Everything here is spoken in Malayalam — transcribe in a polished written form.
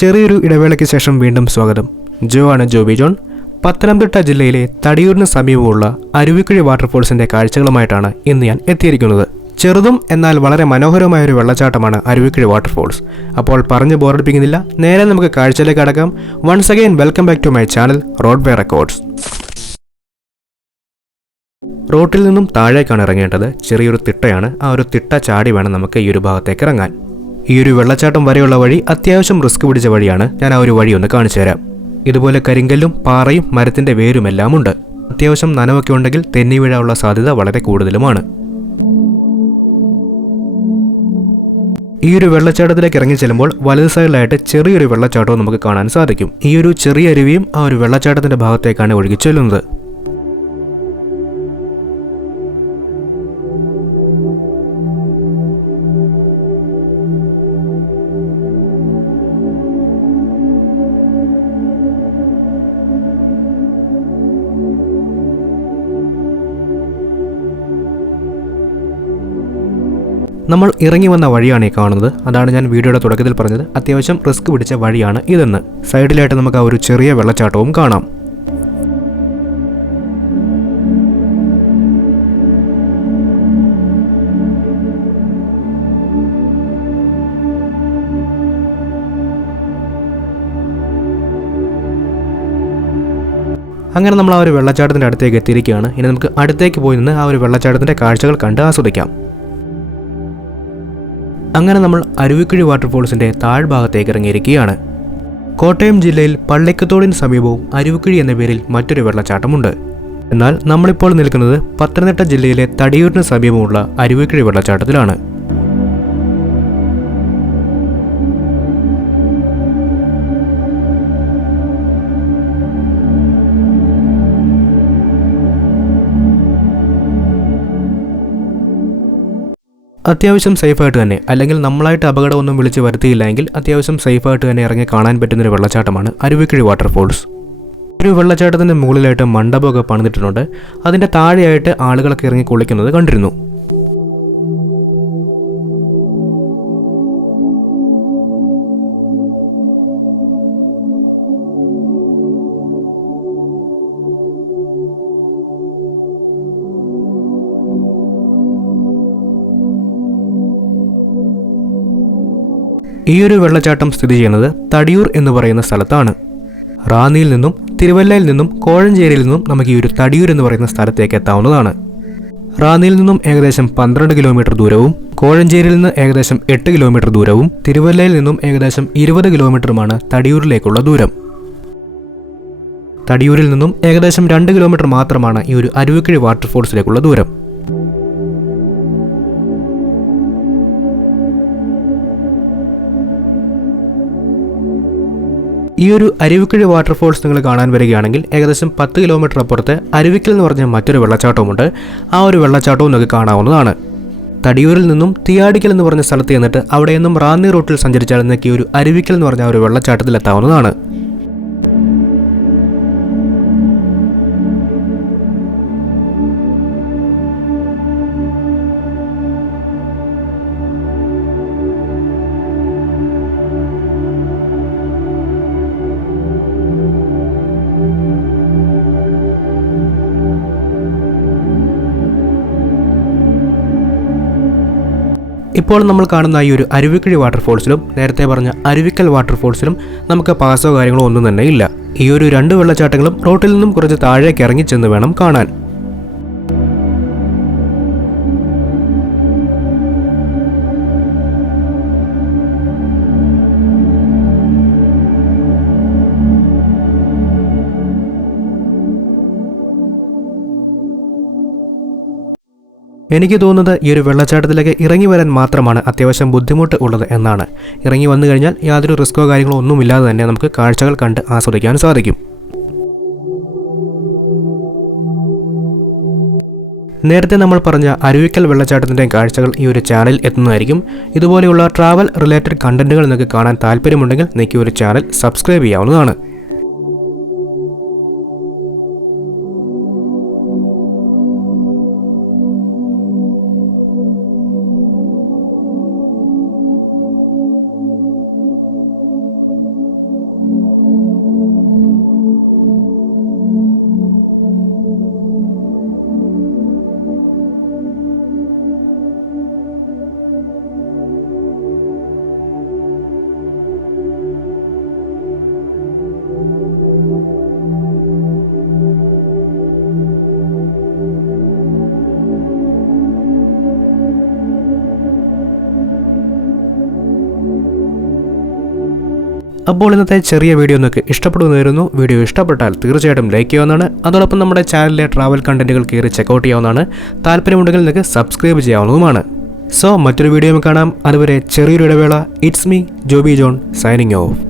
ചെറിയൊരു ഇടവേളയ്ക്ക് ശേഷം വീണ്ടും സ്വാഗതം. ജോ ആണ് ജോബി ജോൺ. പത്തനംതിട്ട ജില്ലയിലെ തടിയൂരിന് സമീപമുള്ള അരുവിക്കുഴി വാട്ടർഫോൾസിന്റെ കാഴ്ചകളുമായിട്ടാണ് ഇന്ന് ഞാൻ എത്തിയിരിക്കുന്നത്. ചെറുതും എന്നാൽ വളരെ മനോഹരമായ ഒരു വെള്ളച്ചാട്ടമാണ് അരുവിക്കുഴി വാട്ടർഫോൾസ്. അപ്പോൾ പറഞ്ഞു ബോറടിപ്പിക്കുന്നില്ല, നേരെ നമുക്ക് കാഴ്ചയിലേക്ക് കടക്കാം. Once again welcome back to my channel Roadway Records. റോട്ടിൽ നിന്നും താഴേക്കാണ് ഇറങ്ങേണ്ടത്. ചെറിയൊരു തിട്ടയാണ്. ആ ഒരു തിട്ട ചാടി വേണം നമുക്ക് ഈ ഒരു ഭാഗത്തേക്ക് ഇറങ്ങാൻ. ഈ ഒരു വെള്ളച്ചാട്ടം വരെയുള്ള വഴി അത്യാവശ്യം റിസ്ക് പിടിച്ച വഴിയാണ്. ഞാൻ ആ ഒരു വഴി ഒന്ന് കാണിച്ചു തരാം. ഇതുപോലെ കരിങ്കല്ലും പാറയും മരത്തിന്റെ വേരുമെല്ലാം ഉണ്ട്. അത്യാവശ്യം നനവൊക്കെ ഉണ്ടെങ്കിൽ തെന്നി വീഴാനുള്ള സാധ്യത വളരെ കൂടുതലുമാണ്. ഈ ഒരു വെള്ളച്ചാട്ടത്തിലേക്ക് ഇറങ്ങി ചെല്ലുമ്പോൾ വലത് സൈഡിലായിട്ട് ചെറിയൊരു വെള്ളച്ചാട്ടവും നമുക്ക് കാണാൻ സാധിക്കും. ഈ ഒരു ചെറിയ അരുവിയും ആ ഒരു വെള്ളച്ചാട്ടത്തിന്റെ ഭാഗത്തേക്കാണ് ഒഴുകി ചെല്ലുന്നത്. നമ്മൾ ഇറങ്ങി വന്ന വഴിയാണ് ഈ കാണുന്നത്. അതാണ് ഞാൻ വീഡിയോയുടെ തുടക്കത്തിൽ പറഞ്ഞത്, അത്യാവശ്യം റിസ്ക് പിടിച്ച വഴിയാണ് ഇതെന്ന്. സൈഡിലായിട്ട് നമുക്ക് ആ ഒരു ചെറിയ വെള്ളച്ചാട്ടവും കാണാം. അങ്ങനെ നമ്മൾ ആ ഒരു വെള്ളച്ചാട്ടത്തിന്റെ അടുത്തേക്ക് എത്തിയിരിക്കുകയാണ്. ഇനി നമുക്ക് അടുത്തേക്ക് പോയി നിന്ന് ആ ഒരു വെള്ളച്ചാട്ടത്തിന്റെ കാഴ്ചകൾ കണ്ട് ആസ്വദിക്കാം. അങ്ങനെ നമ്മൾ അരുവിക്കുഴി വാട്ടർഫോൾസിന്റെ താഴ്ഭാഗത്തേക്ക് ഇറങ്ങിയിരിക്കുകയാണ്. കോട്ടയം ജില്ലയിൽ പള്ളിക്കത്തോടിന് സമീപവും അരുവിക്കുഴി എന്ന പേരിൽ മറ്റൊരു വെള്ളച്ചാട്ടമുണ്ട്. എന്നാൽ നമ്മളിപ്പോൾ നിൽക്കുന്നത് പത്തനംതിട്ട ജില്ലയിലെ തടിയൂരിന് സമീപമുള്ള അരുവിക്കുഴി വെള്ളച്ചാട്ടത്തിലാണ്. അത്യാവശ്യം സേഫായിട്ട് തന്നെ, അല്ലെങ്കിൽ നമ്മളായിട്ട് അപകടമൊന്നും വിളിച്ച് വരുത്തിയില്ലെങ്കിൽ അത്യാവശ്യം സേഫായിട്ട് തന്നെ ഇറങ്ങി കാണാൻ പറ്റുന്നൊരു വെള്ളച്ചാട്ടമാണ് അരുവിക്കുഴി വാട്ടർഫോൾസ്. ഒരു വെള്ളച്ചാട്ടത്തിൻ്റെ മുകളിലായിട്ട് മണ്ഡപമൊക്കെ പണിതിട്ടുണ്ട്. അതിൻ്റെ താഴെയായിട്ട് ആളുകളൊക്കെ ഇറങ്ങി കുളിക്കുന്നത് കണ്ടിരുന്നു. ഈ ഒരു വെള്ളച്ചാട്ടം സ്ഥിതി ചെയ്യുന്നത് തടിയൂർ എന്ന് പറയുന്ന സ്ഥലത്താണ്. റാന്നിയിൽ നിന്നും തിരുവല്ലയിൽ നിന്നും കോഴഞ്ചേരിയിൽ നിന്നും നമുക്ക് ഈ ഒരു തടിയൂർ എന്ന് പറയുന്ന സ്ഥലത്തേക്ക് എത്താവുന്നതാണ്. റാന്നിയിൽ നിന്നും ഏകദേശം 12 കിലോമീറ്റർ ദൂരവും കോഴഞ്ചേരിയിൽ നിന്ന് ഏകദേശം 8 കിലോമീറ്റർ ദൂരവും തിരുവല്ലയിൽ നിന്നും ഏകദേശം 20 കിലോമീറ്ററുമാണ് തടിയൂരിലേക്കുള്ള ദൂരം. തടിയൂരിൽ നിന്നും ഏകദേശം 2 കിലോമീറ്റർ മാത്രമാണ് ഈ ഒരു അരുവിക്കുഴി വാട്ടർഫോൾസിലേക്കുള്ള ദൂരം. ഈ ഒരു അരുവിക്കുഴി വാട്ടർഫോൾസ് നിങ്ങൾ കാണാൻ വരികയാണെങ്കിൽ ഏകദേശം 10 കിലോമീറ്റർ അപ്പുറത്ത് അരുവിക്കൽ എന്ന് പറഞ്ഞ മറ്റൊരു വെള്ളച്ചാട്ടവുമുണ്ട്. ആ ഒരു വെള്ളച്ചാട്ടവും നിങ്ങൾക്ക് കാണാവുന്നതാണ്. തടിയൂരിൽ നിന്നും തിയാടിക്കൽ എന്ന് പറഞ്ഞ സ്ഥലത്ത് ചെന്നിട്ട് അവിടെ നിന്നും റാന്നി റൂട്ടിൽ സഞ്ചരിച്ചാൽ നിങ്ങൾക്ക് ഈ ഒരു അരുവിക്കൽ എന്ന് പറഞ്ഞ ഒരു വെള്ളച്ചാട്ടത്തിൽ എത്താവുന്നതാണ്. ഇപ്പോൾ നമ്മൾ കാണുന്ന ഈ ഒരു അരുവിക്കുഴി വാട്ടർഫോൾസിലും നേരത്തെ പറഞ്ഞ അരുവിക്കൽ വാട്ടർഫോൾസിലും നമുക്ക് പാസോ കാര്യങ്ങളോ ഒന്നും തന്നെ ഇല്ല. ഈ ഒരു 2 വെള്ളച്ചാട്ടങ്ങളും റോട്ടിൽ നിന്നും കുറച്ച് താഴേക്ക് ഇറങ്ങി ചെന്ന് വേണം കാണാൻ. എനിക്ക് തോന്നുന്നത് ഈ ഒരു വെള്ളച്ചാട്ടത്തിലേക്ക് ഇറങ്ങി വരാൻ മാത്രമാണ് അത്യാവശ്യം ബുദ്ധിമുട്ട് ഉള്ളത് എന്നാണ്. ഇറങ്ങി വന്നു കഴിഞ്ഞാൽ യാതൊരു റിസ്കോ കാര്യങ്ങളോ ഒന്നുമില്ലാതെ തന്നെ നമുക്ക് കാഴ്ചകൾ കണ്ട് ആസ്വദിക്കാൻ സാധിക്കും. നേരത്തെ നമ്മൾ പറഞ്ഞ അരുവിക്കൽ വെള്ളച്ചാട്ടത്തിൻ്റെ കാഴ്ചകൾ ഈ ഒരു ചാനൽ എത്തുന്നതായിരിക്കും. ഇതുപോലെയുള്ള ട്രാവൽ റിലേറ്റഡ് കണ്ടന്റുകൾ നിങ്ങൾക്ക് കാണാൻ താല്പര്യമുണ്ടെങ്കിൽ നിങ്ങൾക്ക് ഈ ഒരു ചാനൽ സബ്സ്ക്രൈബ് ചെയ്യാവുന്നതാണ്. അപ്പോൾ ഇന്നത്തെ ചെറിയ വീഡിയോ നിങ്ങൾക്ക് ഇഷ്ടപ്പെടുന്നതായിരുന്നു. വീഡിയോ ഇഷ്ടപ്പെട്ടാൽ തീർച്ചയായിട്ടും ലൈക്ക് ചെയ്യാവുന്നതാണ്. അതോടൊപ്പം നമ്മുടെ ചാനലിലെ ട്രാവൽ കണ്ടന്റുകൾ കയറി ചെക്കൗട്ട് ചെയ്യാവുന്നതാണ്. താല്പര്യമുണ്ടെങ്കിൽ നിങ്ങൾക്ക് സബ്സ്ക്രൈബ് ചെയ്യാവുന്നതുമാണ്. സോ മറ്റൊരു വീഡിയോ കാണാം. അതുവരെ ചെറിയൊരു ഇടവേള. It's me Joby John signing off.